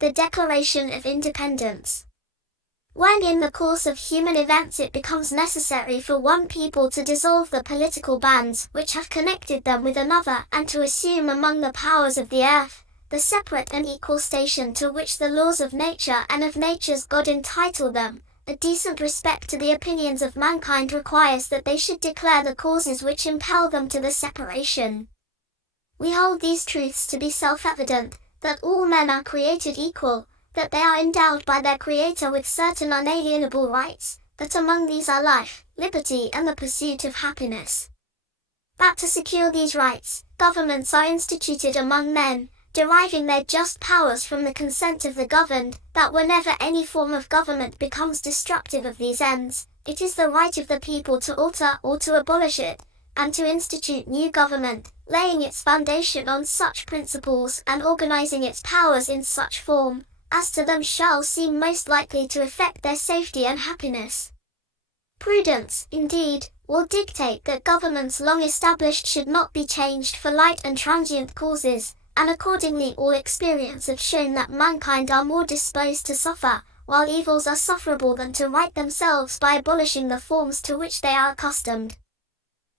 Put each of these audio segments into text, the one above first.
The Declaration of Independence. When in the course of human events it becomes necessary for one people to dissolve the political bands which have connected them with another and to assume among the powers of the earth, the separate and equal station to which the laws of nature and of nature's God entitle them, a decent respect to the opinions of mankind requires that they should declare the causes which impel them to the separation. We hold these truths to be self-evident, that all men are created equal, that they are endowed by their Creator with certain unalienable rights, that among these are life, liberty and the pursuit of happiness. That to secure these rights, governments are instituted among men, deriving their just powers from the consent of the governed, that whenever any form of government becomes destructive of these ends, it is the right of the people to alter or to abolish it, and to institute new government, laying its foundation on such principles and organizing its powers in such form, as to them shall seem most likely to effect their safety and happiness. Prudence, indeed, will dictate that governments long established should not be changed for light and transient causes, and accordingly all experience have shown that mankind are more disposed to suffer, while evils are sufferable than to right themselves by abolishing the forms to which they are accustomed.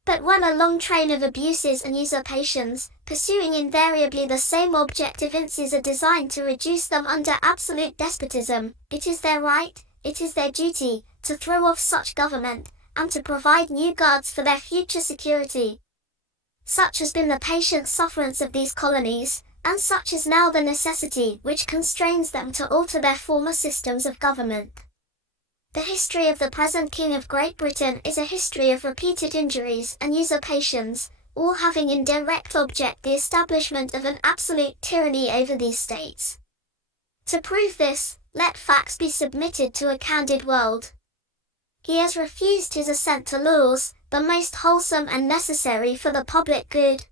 But when a long train of abuses and usurpations, pursuing invariably the same object evinces a design to reduce them under absolute despotism, it is their right, it is their duty, to throw off such government, and to provide new guards for their future security. Such has been the patient sufferance of these colonies, and such is now the necessity which constrains them to alter their former systems of government. The history of the present King of Great Britain is a history of repeated injuries and usurpations, all having in direct object the establishment of an absolute tyranny over these states. To prove this, let facts be submitted to a candid world. He has refused his assent to laws, the most wholesome and necessary for the public good.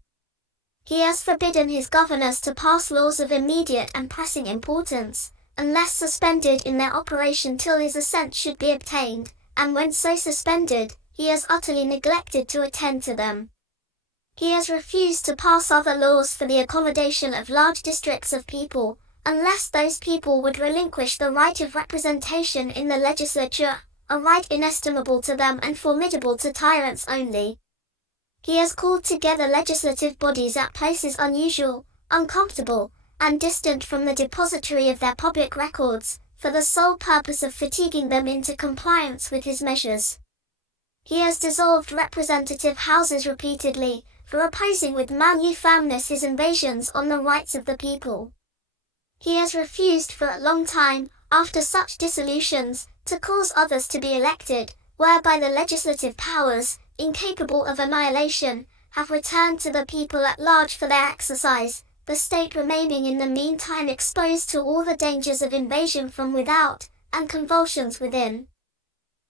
He has forbidden his governors to pass laws of immediate and pressing importance, unless suspended in their operation till his assent should be obtained, and when so suspended, he has utterly neglected to attend to them. He has refused to pass other laws for the accommodation of large districts of people, unless those people would relinquish the right of representation in the legislature, a right inestimable to them and formidable to tyrants only. He has called together legislative bodies at places unusual, uncomfortable, and distant from the depository of their public records, for the sole purpose of fatiguing them into compliance with his measures. He has dissolved representative houses repeatedly, for opposing with manly firmness his invasions on the rights of the people. He has refused for a long time, after such dissolutions, to cause others to be elected, whereby the legislative powers, incapable of annihilation, have returned to the people at large for their exercise, the state remaining in the meantime exposed to all the dangers of invasion from without, and convulsions within.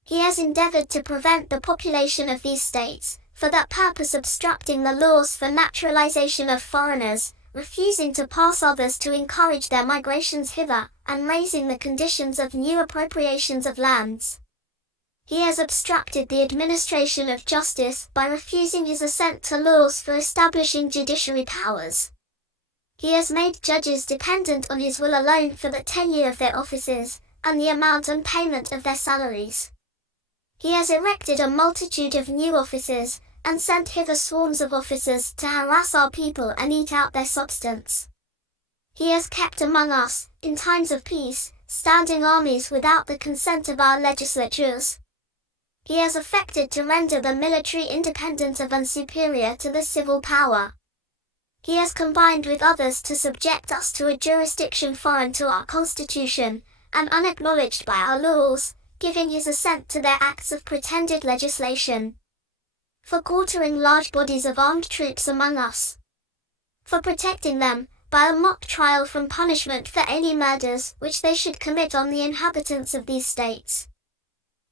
He has endeavored to prevent the population of these states, for that purpose obstructing the laws for naturalization of foreigners, refusing to pass others to encourage their migrations hither, and raising the conditions of new appropriations of lands. He has obstructed the administration of justice by refusing his assent to laws for establishing judiciary powers. He has made judges dependent on his will alone for the tenure of their offices, and the amount and payment of their salaries. He has erected a multitude of new offices, and sent hither swarms of officers to harass our people and eat out their substance. He has kept among us, in times of peace, standing armies without the consent of our legislatures. He has affected to render the military independent of and superior to the civil power. He has combined with others to subject us to a jurisdiction foreign to our constitution, and unacknowledged by our laws, giving his assent to their acts of pretended legislation. For quartering large bodies of armed troops among us. For protecting them, by a mock trial from punishment for any murders which they should commit on the inhabitants of these states.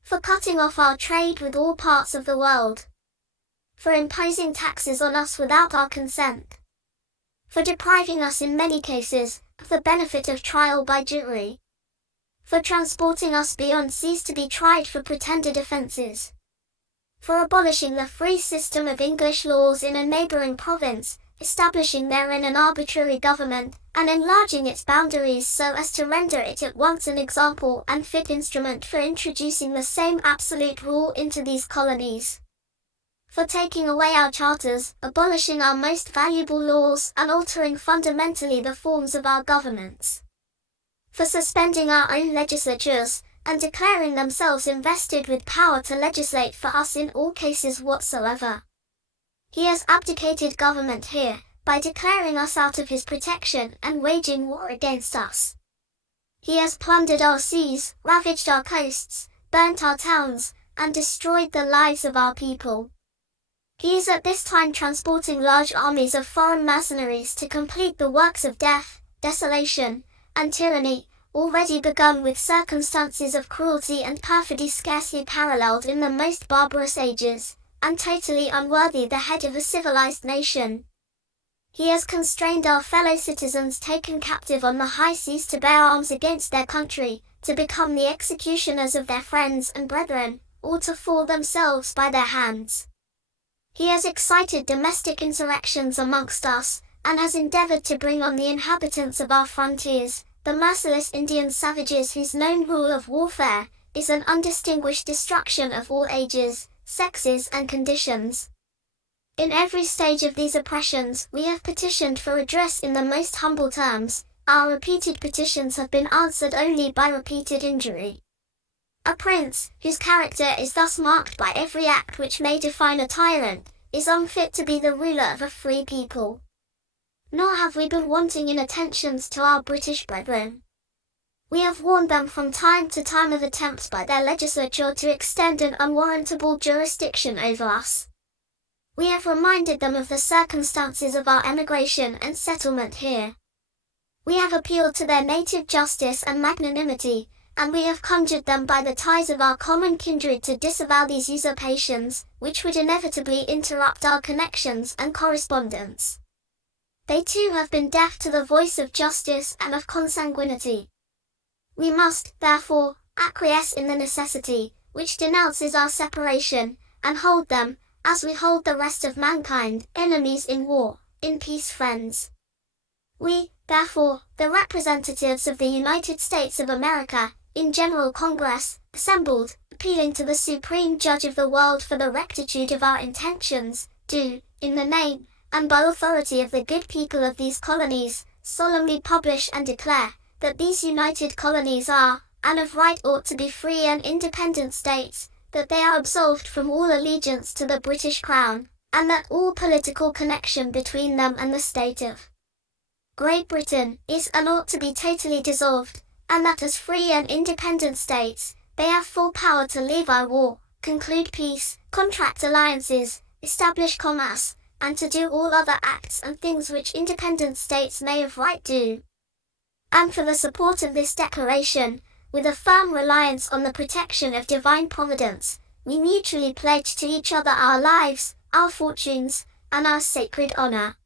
For cutting off our trade with all parts of the world. For imposing taxes on us without our consent. For depriving us in many cases, of the benefit of trial by jury. For transporting us beyond seas to be tried for pretended offences. For abolishing the free system of English laws in a neighbouring province, establishing therein an arbitrary government, and enlarging its boundaries so as to render it at once an example and fit instrument for introducing the same absolute rule into these colonies. For taking away our charters, abolishing our most valuable laws, and altering fundamentally the forms of our governments. For suspending our own legislatures, and declaring themselves invested with power to legislate for us in all cases whatsoever. He has abdicated government here, by declaring us out of his protection and waging war against us. He has plundered our seas, ravaged our coasts, burnt our towns, and destroyed the lives of our people. He is at this time transporting large armies of foreign mercenaries to complete the works of death, desolation, and tyranny, already begun with circumstances of cruelty and perfidy scarcely paralleled in the most barbarous ages, and totally unworthy the head of a civilized nation. He has constrained our fellow citizens taken captive on the high seas to bear arms against their country, to become the executioners of their friends and brethren, or to fall themselves by their hands. He has excited domestic insurrections amongst us, and has endeavored to bring on the inhabitants of our frontiers, the merciless Indian savages whose known rule of warfare is an undistinguished destruction of all ages, sexes and conditions. In every stage of these oppressions we have petitioned for redress in the most humble terms. Our repeated petitions have been answered only by repeated injury. A prince, whose character is thus marked by every act which may define a tyrant, is unfit to be the ruler of a free people. Nor have we been wanting in attentions to our British brethren. We have warned them from time to time of attempts by their legislature to extend an unwarrantable jurisdiction over us. We have reminded them of the circumstances of our emigration and settlement here. We have appealed to their native justice and magnanimity, and we have conjured them by the ties of our common kindred to disavow these usurpations, which would inevitably interrupt our connections and correspondence. They too have been deaf to the voice of justice and of consanguinity. We must, therefore, acquiesce in the necessity, which denounces our separation, and hold them, as we hold the rest of mankind, enemies in war, in peace friends. We, therefore, the representatives of the United States of America, in General Congress, assembled, appealing to the Supreme Judge of the world for the rectitude of our intentions, do, in the name, and by authority of the good people of these colonies, solemnly publish and declare, that these united colonies are, and of right ought to be free and independent states, that they are absolved from all allegiance to the British Crown, and that all political connection between them and the state of Great Britain is and ought to be totally dissolved, and that as free and independent states, they have full power to levi war, conclude peace, contract alliances, establish commerce, and to do all other acts and things which independent states may of right do. And for the support of this declaration, with a firm reliance on the protection of divine providence, we mutually pledge to each other our lives, our fortunes, and our sacred honor.